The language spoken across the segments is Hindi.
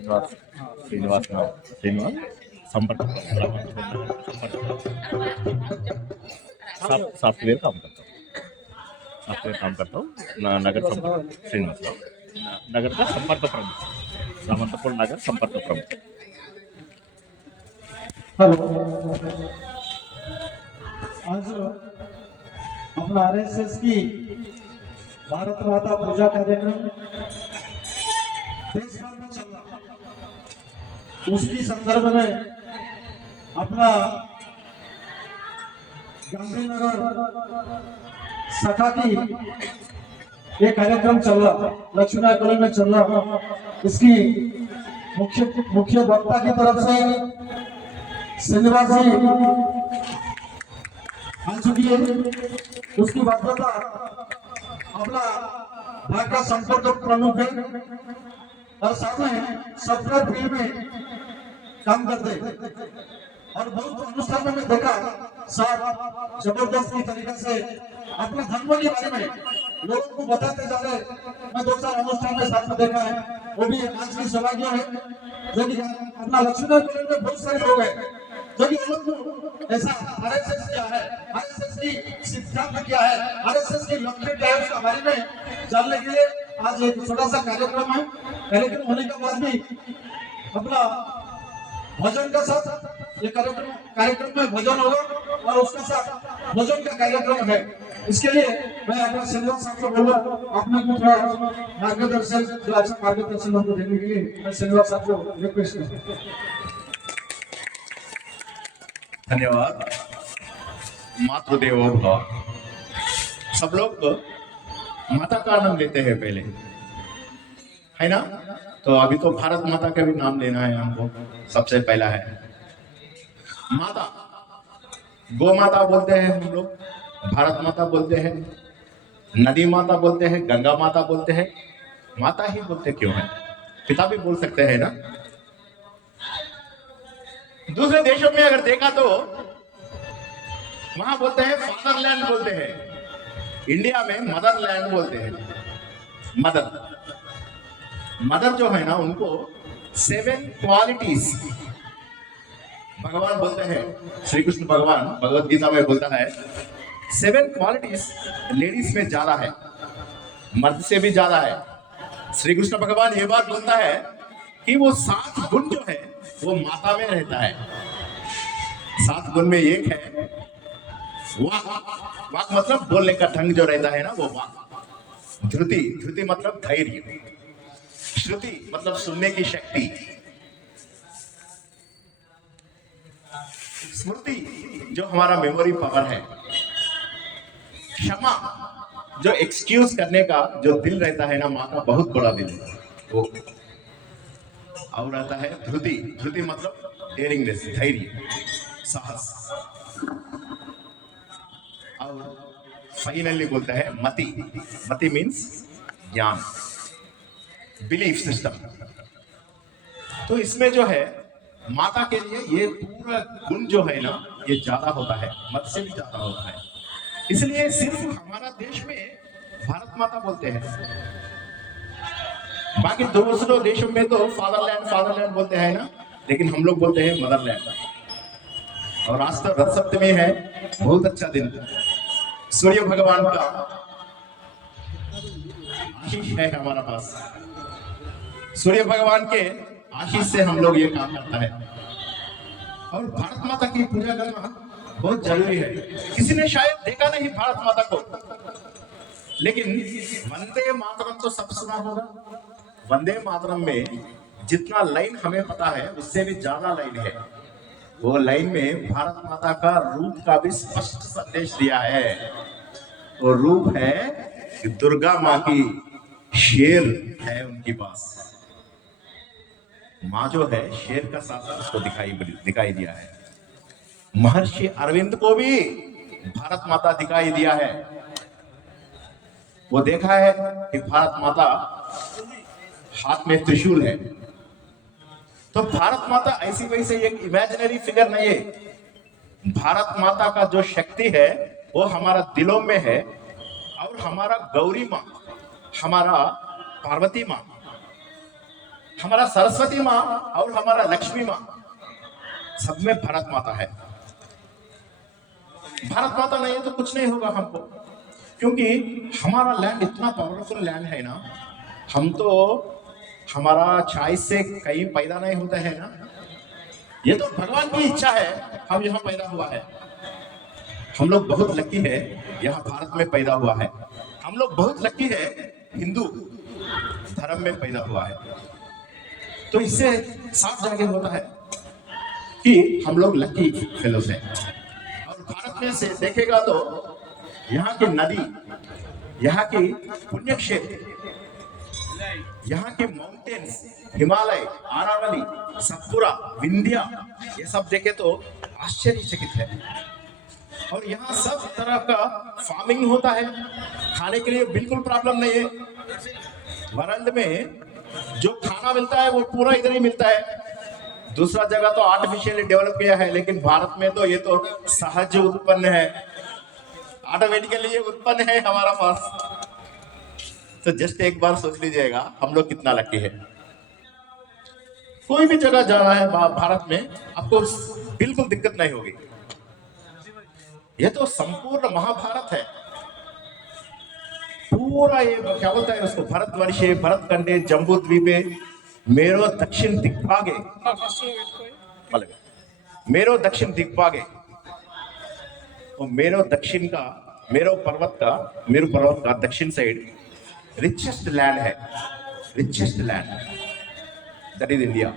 శ్రీనివాస్ संपर्क सॉफ्टवेयर काम करता हूँ नगर संपर्क श्रीनिवास राव नगर का संपर्क प्रमुख सामंतपुर नगर संपर्क प्रमुख। हेलो, आज अपना आरएसएस की भारत माता पूजा कार्यक्रम देश भर में चल रहा, उसकी संदर्भ में अपना गांधीनगर शाखा की ये कार्यक्रम चल रहा, लक्ष्मीनारायण कॉलेज में चल रहा। इसकी मुख्य वक्ता की तरफ से श्रीनिवास जी आ चुकी है। उसकी वक्ता अपना भारत का संपर्क प्रमुख है और साथ में सॉफ्टवेयर फील्ड में काम करते और बहुत अनुष्ठान में देखा साहब जबरदस्त तरीके से अपने धर्म के बारे में लोगों को बताते जा रहे। मैं 2-4 अनुष्ठान में साथ में देखा है, वो भी आज की सौभाग्य है जो कि अपना लक्ष्मीनारायण कॉलेज में बहुत सारे लोग हैं जो कि लोग ऐसा आरएसएस क्या है, आरएसएस की सिद्धांत क्या है, आरएसएस की लक्ष्य क्या है उसके बारे में जानने के लिए आज एक छोटा सा कार्यक्रम है। कार्यक्रम होने के बाद भी अपना भजन का साथ ये कार्यक्रम में भजन होगा और उसके साथ भजन का कार्यक्रम है। इसके लिए मैं अपना श्रीनिवास साहब को बोलूँ अपने को थोड़ा मार्गदर्शन जो अच्छा मार्गदर्शन हमको देने के लिए मैं श्रीनिवास साहब को रिक्वेस्ट करता हूँ। धन्यवाद। मातृदेवो भव। सब लोग माता का नाम लेते हैं पहले, है ना? तो अभी तो भारत माता का भी नाम लेना है हमको। सबसे पहला है माता। गौ माता बोलते हैं हम लोग, भारत माता बोलते हैं, नदी माता बोलते हैं, गंगा माता बोलते हैं। माता ही बोलते क्यों है? पिता भी बोल सकते हैं ना। दूसरे देशों में अगर देखा तो वहां बोलते हैं फादरलैंड बोलते हैं, इंडिया में मदरलैंड बोलते हैं। मदर जो है ना, उनको 7 क्वालिटीज भगवान बोलते हैं। श्री कृष्ण भगवान भगवत गीता में बोलता है 7 क्वालिटीज लेडीज में ज्यादा है, मर्द से भी ज्यादा है। श्री कृष्ण भगवान ये बात बोलता है कि वो 7 गुण जो है वो माता में रहता है। 7 गुण में एक है वाक। वाक मतलब बोलने का ढंग जो रहता है ना, वो वाक। धृति मतलब धैर्य। श्रुति मतलब सुनने की शक्ति। स्मृति जो हमारा मेमोरी पावर है। क्षमा जो एक्सक्यूज करने का जो दिल रहता है ना, माँ का बहुत बड़ा दिल है वो। और रहता है धृति मतलब डेयरिंगनेस, धैर्य, साहस। और फाइनली बोलता है मति मीन्स ज्ञान, बिलीफ सिस्टम। तो इसमें जो है माता के लिए ये पूरा गुण जो है ना, ये ज्यादा होता है, मत से भी ज्यादा होता है। इसलिए सिर्फ हमारा देश में भारत माता बोलते हैं, बाकी दूसरे देशों में तो फादरलैंड बोलते हैं ना, लेकिन हम लोग बोलते हैं मदरलैंड। और आज तो रथ सप्तमी है, बहुत अच्छा दिन। सूर्य भगवान का आशीष है हमारा पास। सूर्य भगवान के आशीष से हम लोग ये काम करता है। और भारत माता की पूजा करना बहुत जरूरी है। किसी ने शायद देखा नहीं भारत माता को, लेकिन वंदे मातरम तो सब सुना होगा। वंदे मातरम में जितना लाइन हमें पता है उससे भी ज्यादा लाइन है। वो लाइन में भारत माता का रूप का भी स्पष्ट संदेश दिया है। वो रूप है कि दुर्गा माँ की शेर है उनके पास। माँ जो है शेर का साथ उसको दिखाई दिया है। महर्षि अरविंद को भी भारत माता दिखाई दिया है। वो देखा है कि भारत माता हाथ में त्रिशूल है। तो भारत माता ऐसी वैसे एक इमेजिनरी फिगर नहीं है। भारत माता का जो शक्ति है वो हमारा दिलों में है। और हमारा गौरी माँ, हमारा पार्वती माँ, हमारा सरस्वती माँ और हमारा लक्ष्मी माँ, सब में भारत माता है। भारत माता नहीं है तो कुछ नहीं होगा हमको, क्योंकि हमारा लैंड इतना पावरफुल लैंड है ना। हम तो हमारा चॉइस से कहीं पैदा नहीं होते हैं ना, ये तो भगवान की इच्छा है हम यहाँ पैदा हुआ है। हम लोग बहुत लकी है यहाँ भारत में पैदा हुआ है। हम लोग बहुत लकी है हिंदू धर्म में पैदा हुआ है। तो इससे साफ जाके होता है कि हम लोग लकी फेलोज हैं। और भारत में से देखेगा तो यहाँ की नदी, यहाँ की पुण्य क्षेत्र, यहाँ के माउंटेन्स, हिमालय, अरावली, सतपुरा, विंध्या, ये सब देखे तो आश्चर्यचकित है। और यहाँ सब तरह का फार्मिंग होता है, खाने के लिए बिल्कुल प्रॉब्लम नहीं है। वर्ल्ड में जो खाना मिलता है वो पूरा इधर ही मिलता है। दूसरा जगह तो आर्टिफिशियली डेवलप किया है, लेकिन भारत में तो ये तो सहज उत्पन्न है, ऑटोमेटिकली ये उत्पन्न है हमारा पास। तो जस्ट एक बार सोच लीजिएगा हम लोग कितना लकी है। कोई भी जगह जाना है भारत में आपको बिल्कुल दिक्कत नहीं होगी। ये तो संपूर्ण महाभारत है, पूरा ये क्या बोलता है उसको, भरतवर्षे भरतखंडे जम्बू द्वीपे मेरो दक्षिण दिग्भागे, मेरो दक्षिण दिग्भागे। और मेरो दक्षिण का, मेरो पर्वत का दक्षिण साइड रिचेस्ट लैंड है, richest land, that is India.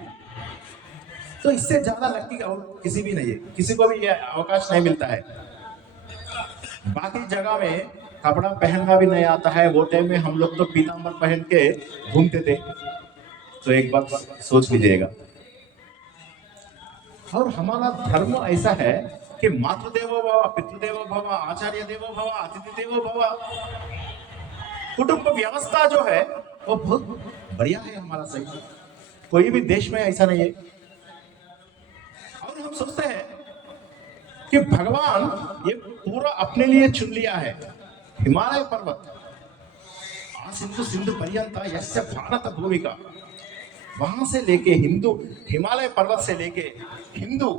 तो इससे ज्यादा लकी और किसी भी नहीं है, किसी को भी ये अवकाश नहीं मिलता है। बाकी जगह में कपड़ा पहनना भी नहीं आता है, वो टाइम में हम लोग तो पीताम्बर पहन के घूमते थे। तो एक बात सोच लीजिएगा। और हमारा धर्म ऐसा है कि मातृदेवो भव, पितृदेवो भव, आचार्य देवो भव, अतिथि देवो भव। कुटुंब व्यवस्था जो है वो बहुत बढ़िया है हमारा, सही। कोई भी देश में ऐसा नहीं है। और हम सोचते हैं कि भगवान ये पूरा अपने लिए चुन लिया है। हिमालय पर्वत सिंधु सिंधु पर्यंत यस्य भारत भूमिका, वहां से लेके हिंदू, हिमालय पर्वत से लेके हिंदू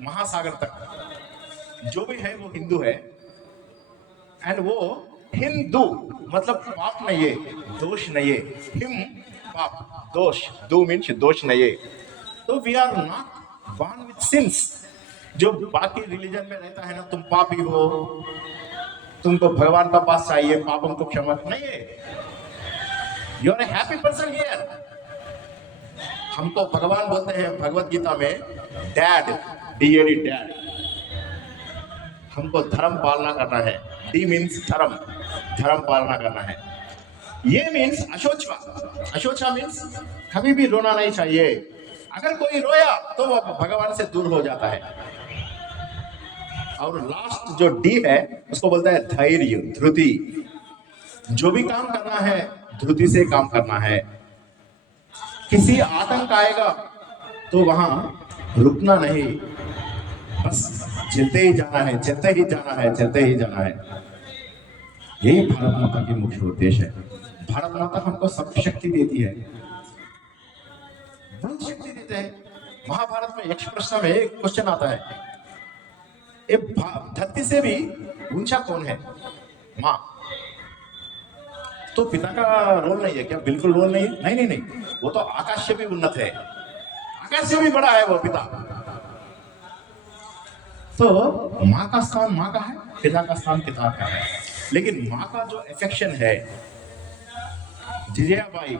महासागर तक जो भी है वो हिंदू है। एंड वो हिंदू मतलब पाप नहीं है, दोष नहीं है। हिम पाप, दोष, दो मीन्स दोष नहीं है। तो we are not born with sins. जो बाकी रिलीजन में रहता है ना, तुम पापी हो, तुमको भगवान का पास चाहिए, पापों को क्षमा नहीं है। You are a happy person here. हमको भगवान बोलते हैं भगवत गीता में डैड, डियरी डैड। हमको धर्म पालना करना है। डी मीन्स धर्म, धर्म पालना करना है। ये मीन्स अशोचा, अशोचा मीन्स कभी भी रोना नहीं चाहिए। अगर कोई रोया तो वो भगवान से दूर हो जाता है। और लास्ट जो डी है उसको बोलता है धैर्य, धृति। जो भी काम करना है धृति से काम करना है। किसी आतंक आएगा तो वहां रुकना नहीं, बस चलते ही जाना है, चलते ही जाना है, चलते ही जाना है। यही भारत माता की मुख्य उद्देश्य है। भारत माता हमको सब शक्ति देती है, बहुत शक्ति देते हैं। महाभारत में एक प्रश्न में एक क्वेश्चन आता है, धरती से भी ऊंचा कौन है? माँ। तो पिता का रोल नहीं है क्या? बिल्कुल रोल नहीं है। नहीं नहीं नहीं, वो तो आकाश से भी उन्नत है, आकाश से भी बड़ा है वो पिता। तो माँ का स्थान माँ का है, पिता का स्थान पिता का है। लेकिन माँ का जो अफेक्शन है, जिजाबाई,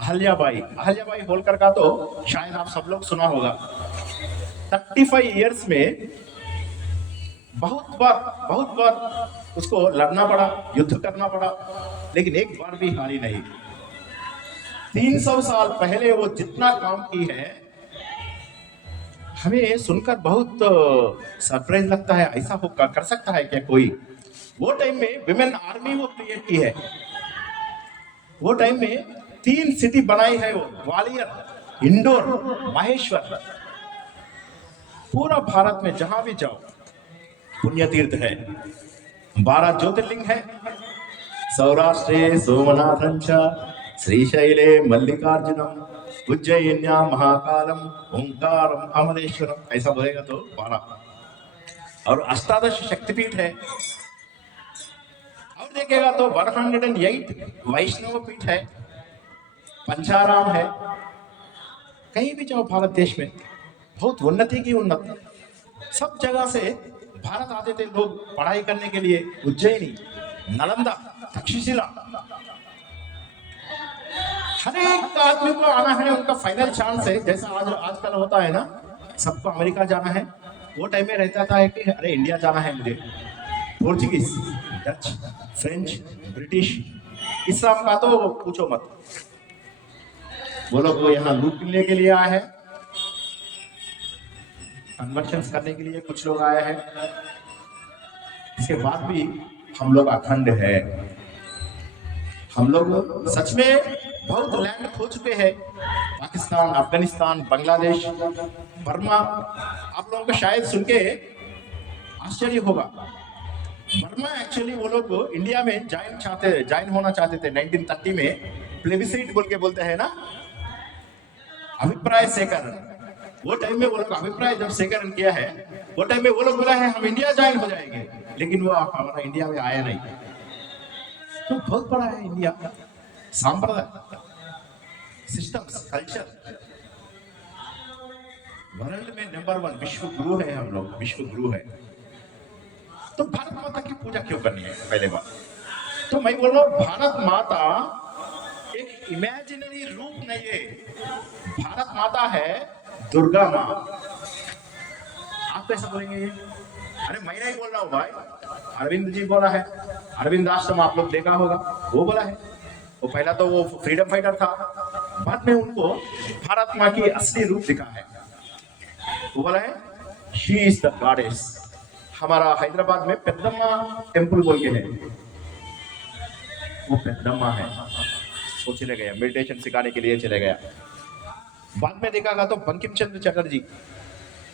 अहल्याबाई होलकर का तो शायद आप सब लोग सुना होगा। 35 इयर्स में बहुत बार उसको लड़ना पड़ा, युद्ध करना पड़ा, लेकिन एक बार भी हारी नहीं। 300 साल पहले वो जितना काम की है, हमें सुनकर बहुत सरप्राइज लगता है। ऐसा हो कर सकता है क्या कोई? वो टाइम में विमेन आर्मी वो क्रिएट की है। वो टाइम में 3 सिटी बनाई है वो, ग्वालियर, इंदौर, महेश्वर। पूरा भारत में जहां भी जाओ पुण्य तीर्थ है, 12 ज्योतिर्लिंग है। सौराष्ट्रे सोमनाथं च श्रीशैले मल्लिकार्जुनम उज्जयिन्या महाकालम ओंकारम अमरेश्वरम, ऐसा बोलेगा तो 12 और अष्टादश शक्तिपीठ है। और देखेगा तो 108 वैष्णव पीठ है, पंचाराम है। कहीं भी जाओ भारत देश में बहुत उन्नति की उन्नति, सब जगह से भारत आते थे लोग पढ़ाई करने के लिए। उज्जैनी, नालंदा, तक्षशिला, हर एक आदमी को आना है, उनका फाइनल चांस है। जैसा आजकल होता है ना, सबको अमेरिका जाना है, वो टाइम में रहता था कि अरे इंडिया जाना है मुझे। पोर्चुगीज, डच, फ्रेंच, ब्रिटिश, इस्लाम का तो पूछो मत, वो लोग यहाँ लूटने के लिए आए हैं, कन्वर्शन करने के लिए कुछ लोग आए हैं। इसके बाद भी हम लोग अखंड है। हम लोग सच में बहुत लैंड खो चुके हैं, पाकिस्तान, अफगानिस्तान, बांग्लादेश, बर्मा। आप लोगों को शायद सुन के आश्चर्य होगा, बर्मा एक्चुअली वो लोग इंडिया में ज्वाइन होना चाहते थे 1930 में। प्लेबिसाइट बोल के बोलते हैं ना, अभिप्राय सेकरण। वो टाइम में वो लोग अभिप्राय जब सेकरण किया है, वो टाइम में वो लोग बोला है हम इंडिया ज्वाइन हो जाएंगे, लेकिन वो हमारा इंडिया में आया नहीं। तो बहुत बड़ा है इंडिया, सांप्रदाय, सिस्टम्स, कल्चर, वर्ल्ड में नंबर 1 विश्व गुरु है हम लोग, विश्व गुरु है। तो भारत माता की पूजा क्यों करनी है? पहले बात तो मैं बोल रहा हूं, भारत माता एक इमेजिनरी रूप नहीं है, भारत माता है दुर्गा माँ। आप कैसे बोलेंगे? अरे मैं नहीं बोल रहा हूँ भाई, अरविंद जी बोला है। अरविंद आश्रम आप लोग देखा होगा, वो बोला है। वो पहला तो वो फ्रीडम फाइटर था, बाद में उनको भारत माँ की असली रूप दिखा है। वो बोला है शी इज द गॉडेस। हमारा हैदराबाद में पेद्दम्मा टेम्पल बोल के है, वो पेद्दम्मा है। वो चले गया, मेडिटेशन सिखाने के लिए चले गया। बाद में देखा तो बंकिम चंद्र चटर्जी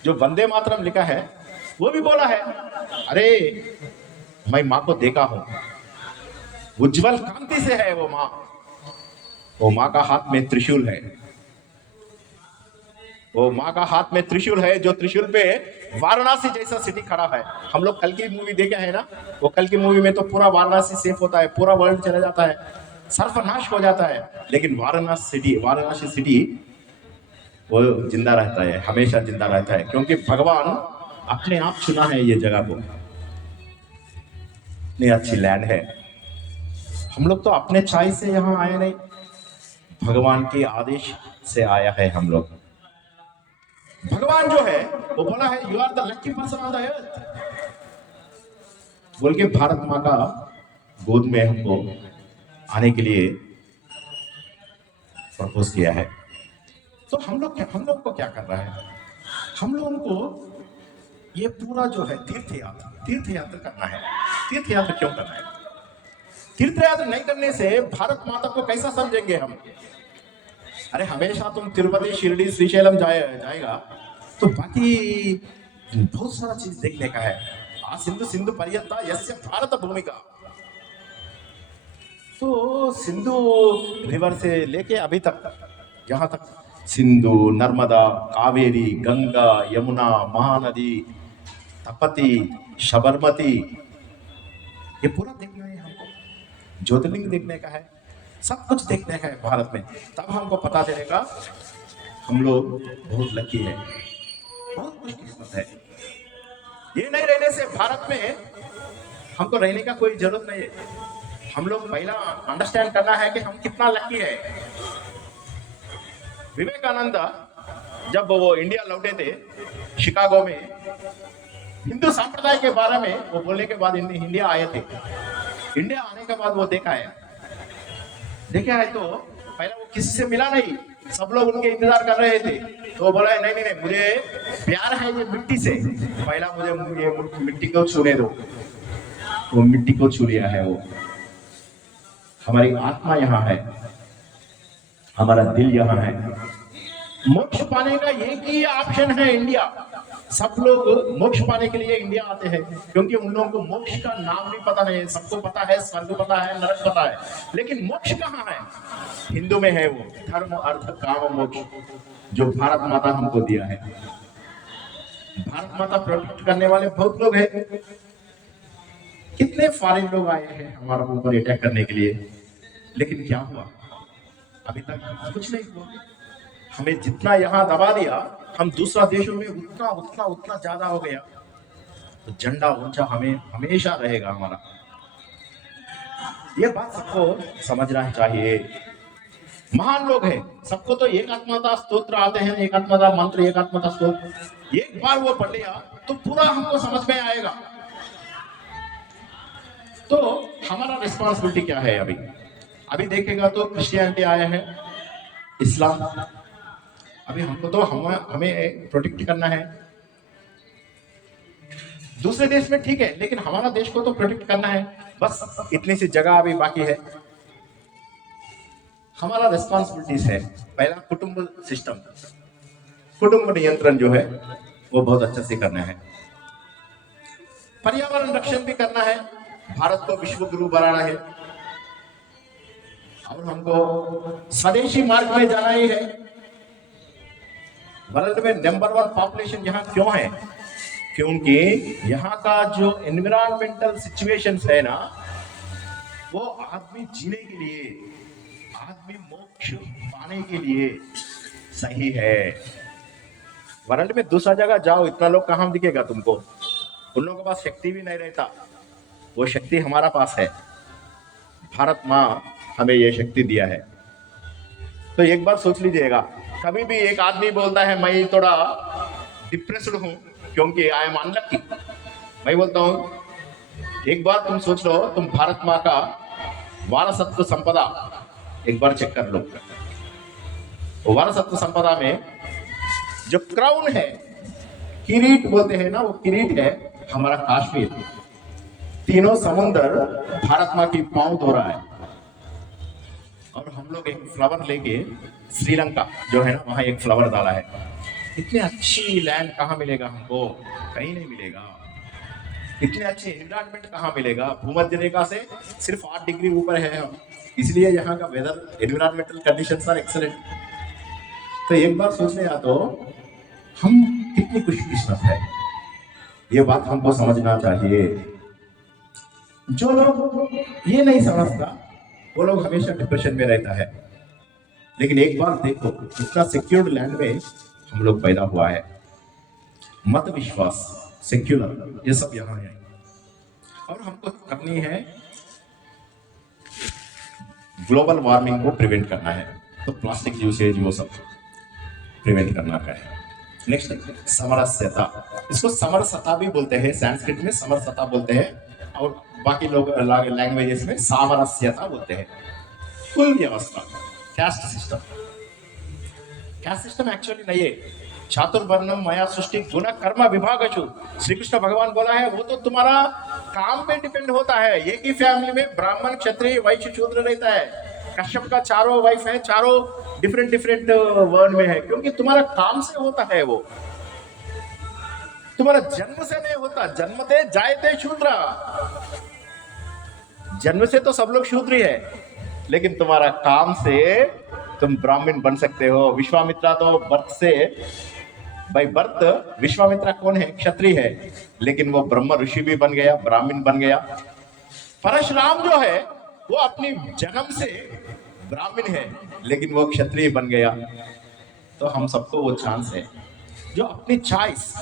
जो वंदे मातरम लिखा है, वो भी बोला है अरे मैं माँ को देखा हूं, उज्जवल कांति से है वो माँ। वो माँ का हाथ में त्रिशूल है, वो माँ का हाथ में त्रिशूल है, जो त्रिशूल पे वाराणसी जैसा सिटी खड़ा है। हम लोग कल की मूवी देखे है ना, वो कल की मूवी में तो पूरा वाराणसी सेफ होता है, पूरा वर्ल्ड चला जाता है, सर्वनाश हो जाता है, लेकिन वाराणसी सिटी वो जिंदा रहता है, हमेशा जिंदा रहता है, क्योंकि भगवान अपने आप चुना है ये जगह को। इतनी अच्छी लैंड है। हम लोग तो अपने चाय से यहाँ आए नहीं, भगवान के आदेश से आया है हम लोग। भगवान जो है वो बोला है you are the lucky person on the earth बोल के भारत माँ का गोद में हमको आने के लिए प्रपोज किया है। तो हम लोग को क्या कर रहा है? हम लोगों को ये पूरा जो है तीर्थ यात्रा करना है। तीर्थ यात्रा क्यों करना है? तीर्थ यात्रा नहीं करने से भारत माता को कैसा समझेंगे हम? अरे हमेशा तुम तिरुपति, शिरडी, श्रीशैलम जाएगा तो बाकी बहुत सारा चीज देखने का है। आ सिंधु पर्यंता यस्य भारत भूमिका। तो सिंधु रिवर से लेके अभी तक, जहां तक सिंधु, नर्मदा, कावेरी, गंगा, यमुना, महानदी, तपती, साबरमती, ये पूरा देखना है हमको। ज्योतिर्लिंग देखने का है, सब कुछ देखने का है भारत में। तब हमको पता चलेगा हम लोग बहुत लकी है, बहुत खुशकिस्मत है। ये नहीं रहने से भारत में हमको रहने का कोई जरूरत नहीं है। हम लोग पहला अंडरस्टैंड करना है कि हम कितना लकी है। विवेकानंद जब वो इंडिया लौटे थे शिकागो में, हिंदू संप्रदाय के बारे में वो बोलने के बाद इंडिया आए थे। इंडिया आने के बाद वो देखा है तो पहले वो किसी से मिला नहीं, सब लोग उनके इंतजार कर रहे थे। तो वो बोला नहीं, मुझे प्यार है ये मिट्टी से, पहला मुझे ये मिट्टी को छूने दो। वो मिट्टी को छू लिया है। वो हमारी आत्मा यहाँ है, हमारा दिल यहाँ है। मोक्ष पाने का एक ही ऑप्शन है इंडिया। सब लोग मोक्ष पाने के लिए इंडिया आते हैं क्योंकि उन लोगों को मोक्ष का नाम भी पता नहीं है। सबको पता है स्वर्ग पता है, नरक पता है, लेकिन मोक्ष कहाँ है? हिंदू में है वो धर्म अर्थ काम मोक्ष, जो भारत माता हमको दिया है। भारत माता प्रोटेक्ट करने वाले बहुत लोग हैं। कितने फॉरेन लोग आए हैं हमारे ऊपर अटैक करने के लिए, लेकिन क्या हुआ? अभी तक कुछ नहीं हुआ। हमें जितना यहाँ दबा दिया, हम दूसरा देशों में उतना उतना उतना ज्यादा हो गया। तो झंडा ऊंचा हमें हमेशा रहेगा हमारा। ये बात सबको समझना चाहिए। महान लोग हैं, सबको तो एकात्मता स्तोत्र आते हैं, एकात्मता मंत्र, एकात्मता स्तोत्र। एक बार वो पढ़ लिया तो पूरा हमको समझ में आएगा। तो हमारा रिस्पॉन्सिबिलिटी क्या है? अभी देखेगा तो क्रिश्चियनिटी आया है, इस्लाम। अभी हमको तो हमें प्रोटेक्ट करना है। दूसरे देश में ठीक है, लेकिन हमारा देश को तो प्रोटेक्ट करना है। बस इतनी सी जगह अभी बाकी है। हमारा रिस्पॉन्सिबिलिटीज है। पहला कुटुंब सिस्टम, कुटुंब नियंत्रण जो है वो बहुत अच्छे से करना है। पर्यावरण रक्षण भी करना है। भारत को विश्व गुरु बनाना है और हमको स्वदेशी मार्ग में जाना ही है। वर्ल्ड में नंबर 1 पॉपुलेशन यहाँ क्यों है? क्योंकि यहाँ का जो एनवायरमेंटल सिचुएशंस है ना, वो आदमी जीने के लिए, आदमी मोक्ष पाने के लिए सही है। वर्ल्ड में दूसरा जगह जाओ, इतना लोग कहाँ दिखेगा तुमको? उन लोगों के पास शक्ति भी नहीं रहता। वो शक्ति हमारा पास है। भारत माँ हमें ये शक्ति दिया है। तो एक बार सोच लीजिएगा, कभी भी एक आदमी बोलता है मैं थोड़ा डिप्रेस्ड हूं क्योंकि आई एम अनलकी, मैं बोलता हूं एक बार तुम सोच लो, तुम भारत माँ का वारसत्व संपदा एक बार चेक कर लो। वो वारसत्व संपदा में जो क्राउन है, किरीट बोलते हैं ना, वो किरीट है हमारा काश्मीर। तीनों समुंदर भारत माँ की पांव धो रहा है और हम लोग एक फ्लावर लेके श्रीलंका जो है ना, वहां एक फ्लावर डाला है। इतनी अच्छी लैंड कहाँ मिलेगा हमको? कहीं नहीं मिलेगा। इतने अच्छे एनवायरनमेंट कहाँ मिलेगा? भूमध्य रेखा से सिर्फ 8 डिग्री ऊपर है हम, इसलिए यहाँ का weather environmental conditions are excellent. तो एक बार सोचने आ तो हम कितनी खुशकिस्मत है, ये बात हमको समझना चाहिए। जो लोग ये नहीं समझता वो लोग हमेशा डिप्रेशन में रहता है। लेकिन एक बार देखो, इतना सिक्योर्ड लैंड में हम लोग पैदा हुआ है। मत विश्वास, सेक्युलर, ये सब यहाँ है और हमको करनी है ग्लोबल वार्मिंग को प्रिवेंट करना है। तो प्लास्टिक यूसेज वो सब प्रिवेंट करना है। नेक्स्ट समरसता, इसको समरसता भी बोलते हैं, संस्कृत में समरसता बोलते हैं और बाकी लोग लैंग्वेजेस में सामरस्यता बोलते हैं। कुल व्यवस्था, caste system. Caste system actually नहीं है। चातुर्वर्णम मया सृष्टि गुण कर्म विभागशु, श्री कृष्ण भगवान बोला है, वो तो तुम्हारा काम पे डिपेंड होता है। एक ही फैमिली में ब्राह्मण क्षत्रिय वैश्य शूद्र रहता है। कश्यप का 4 वाइफ है, 4 डिफरेंट वर्ण में है, क्योंकि तुम्हारा काम से होता है। वो तुम्हारा जन्म से नहीं होता। जन्मते जायते शूद्र, जन्म से तो सब लोग शूद्र ही है, लेकिन तुम्हारा काम से तुम ब्राह्मण बन सकते हो। विश्वामित्रा तो बर्थ से, भाई बर्थ विश्वामित्रा कौन है? क्षत्रिय है, लेकिन वो ब्रह्म ऋषि भी बन गया, ब्राह्मण बन गया। परशुराम जो है वो अपनी जन्म से ब्राह्मण है, लेकिन वो क्षत्रिय बन गया। तो हम सबको वो चांस है जो अपनी चॉइस।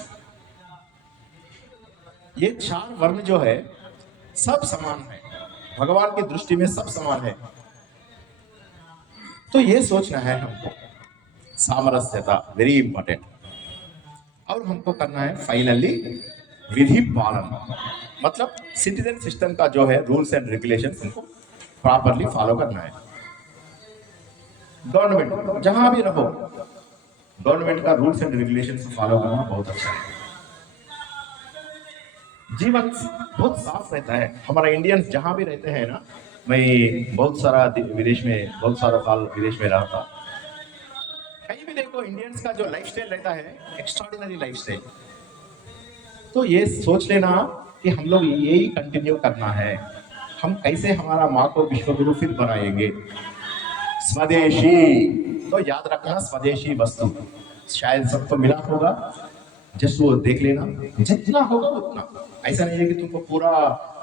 ये 4 वर्ण जो है सब समान है, भगवान की दृष्टि में सब समान है। तो ये सोचना है हमको, सामरस्यता वेरी इंपॉर्टेंट। और हमको करना है फाइनली विधि पालन, मतलब सिटीजन सिस्टम का जो है रूल्स एंड रेगुलेशंस हमको प्रॉपरली फॉलो करना है। गवर्नमेंट जहां भी रहो, गवर्नमेंट का रूल्स एंड रेगुलेशंस फॉलो करना बहुत अच्छा है। जीवन बहुत साफ रहता है। हमारा इंडियंस जहां भी रहते हैं ना, मैं बहुत सारा विदेश में, बहुत सारा साल विदेश में रहा था, कहीं भी देखो देखो इंडियंस का जो लाइफस्टाइल रहता है एक्स्ट्राऑर्डिनरी लाइफस्टाइल, तो ये सोच लेना कि हम लोग यही कंटिन्यू करना है। हम कैसे हमारा माँ को विश्वगुरु फिर बनाएंगे। स्वदेशी, तो याद रखना स्वदेशी वस्तु शायद सबको मिला होगा, जस्ट वो देख लेना, जितना होगा उतना। ऐसा नहीं है कि तुमको पूरा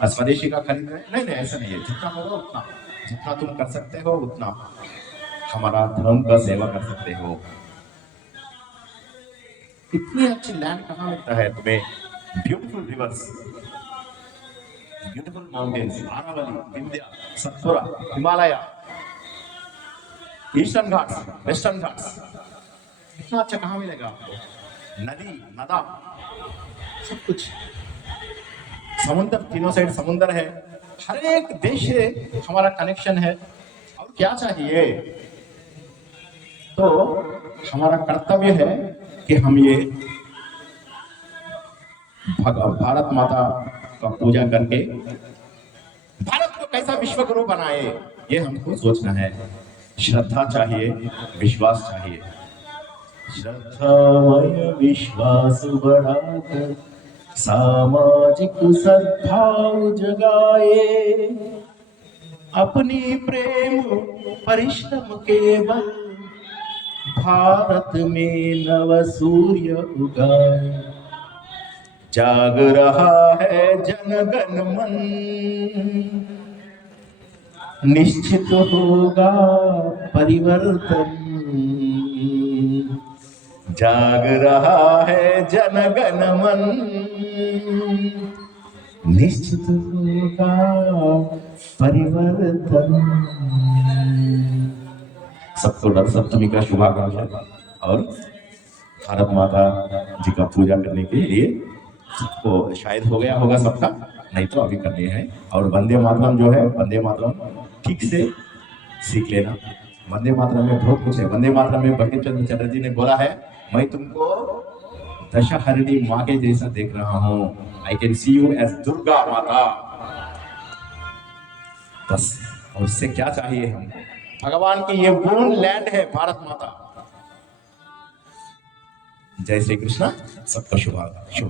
स्वदेशी का खरीदना है, नहीं नहीं ऐसा नहीं है, जितना होगा उतना, जितना तुम कर सकते हो उतना हमारा धर्म का सेवा कर सकते हो। इतनी अच्छी लैंड कहाँ मिलता है तुम्हें, beautiful reverse, beautiful mountains, Aravalli, Vindhya, Satpura, Himalaya, eastern Ghats, western Ghats, इतना अच्छा कहाँ मिलेगा आपको। नदी, नदा, सब कुछ, समुद्र, तीनों साइड समुद्र है, हर एक देश से हमारा कनेक्शन है। और क्या चाहिए, तो हमारा कर्तव्य है कि हम ये भारत माता का पूजा करके भारत को कैसा विश्व गुरु बनाए, ये हमको सोचना है। श्रद्धा चाहिए, विश्वास चाहिए। श्रद्धामय विश्वास बढ़ाकर सामाजिक सद्भाव जगाए, अपनी प्रेम परिश्रम के बल भारत में नव सूर्य उगाए। जाग रहा है जनगण मन, निश्चित होगा परिवर्तन। जाग रहा है जनगण मन, निश्चित होगा परिवर्तन। सबको रथ सप्तमी का शुभाकांक्षी और भारत माता जी का पूजा करने के लिए सबको शायद हो गया होगा सबका, नहीं तो अभी करने हैं। और वंदे मातरम जो है, वंदे मातरम ठीक से सीख लेना। वंदे मातरम में बहुत कुछ है। वंदे मातरम में बंकिम चंद्र चटर्जी ने बोला है, मैं तुमको दशहरणी माँ के जैसा देख रहा हूँ, I can see you as Durga Mata. बस, और इससे क्या चाहिए हमको, भगवान की ये वोन लैंड है भारत माता। जय श्री कृष्णा, सबका शुभाशय।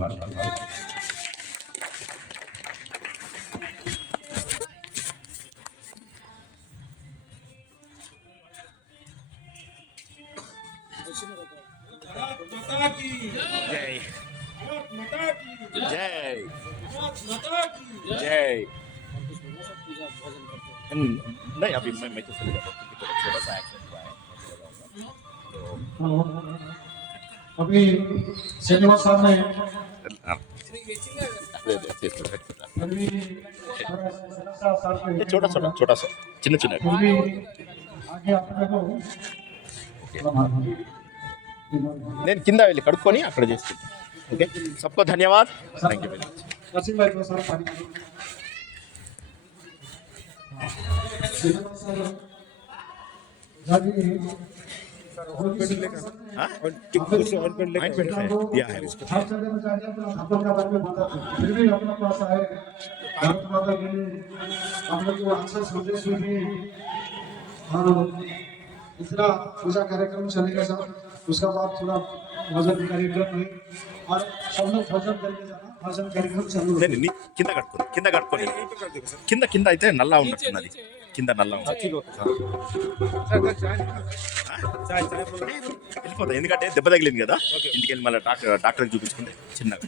जय जय जय। नहीं अभी मैं तो चले जाता हूँ, थोड़ा सा एक्सीडेंट हुआ है। अभी श्रीनिवास साहब ने छोटा छोटा सा चिन्ह चिन्ह आगे अपने को నేను కింద వెళ్ళి కడుక్కొని అక్కడ చేసుకుంటాను. ఓకే, सबको धन्यवाद, thank you very much. Narsingh भाई को सर पानी श्रीनिवास सर दिया है इसको। हर जगह में जाने अपना धर्म का बारे में बताते हैं, फिर भी अपना पास आए भारत माता के लिए हम लोग को अक्सर संदेश में भी और इतना पूजा कार्यक्रम चलेगा सर। उसका बाद थोड़ा भजन कार्यक्रम है और सब लोग भजन करके जाना, भजन कार्यक्रम चालू है। नहीं కింద కట్టుకొని కింద అయితే నల్లా ఉన్నట్టున్నది, కింద నల్లా ఉంది వెళ్ళిపోతా, ఎందుకంటే దెబ్బ తగిలింది కదా, ఇంటికి వెళ్ళి మళ్ళీ డాక్టర్కి చూపించుకుంటే చిన్నగా।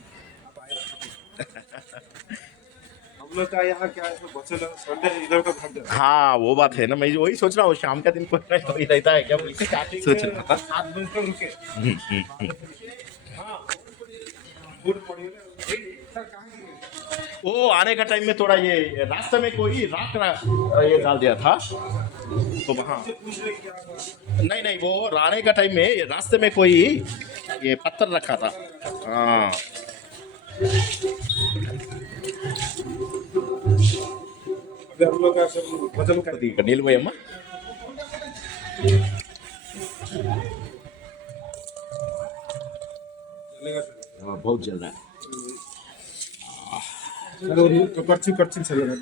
हाँ वो बात है ना, मैं वही सोच रहा हूँ शाम का दिन कोई रहता है क्या, सोच रहा था। वो आने का टाइम में थोड़ा ये रास्ते में कोई राख ये डाल दिया था, तो वहाँ नहीं वो आने का टाइम में रास्ते में कोई ये पत्थर रखा था। हाँ నీళ్ళు పోయమ్మా, बहुत जल रहा है। पर्ची चल रहा है।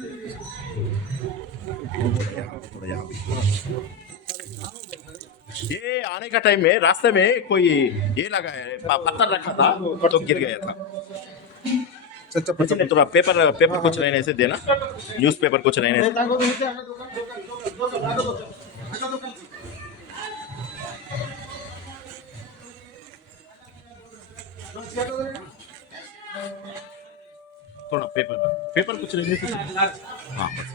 थोड़ा यहाँ भी ये आने का टाइम में रास्ते में कोई ये लगा है पत्थर रखा था तो गिर गया था। इसलिए थोड़ा पेपर कुछ रहने से देना, न्यूज़पेपर कुछ रहने से। थोड़ा पेपर कुछ रहने से। हाँ बस।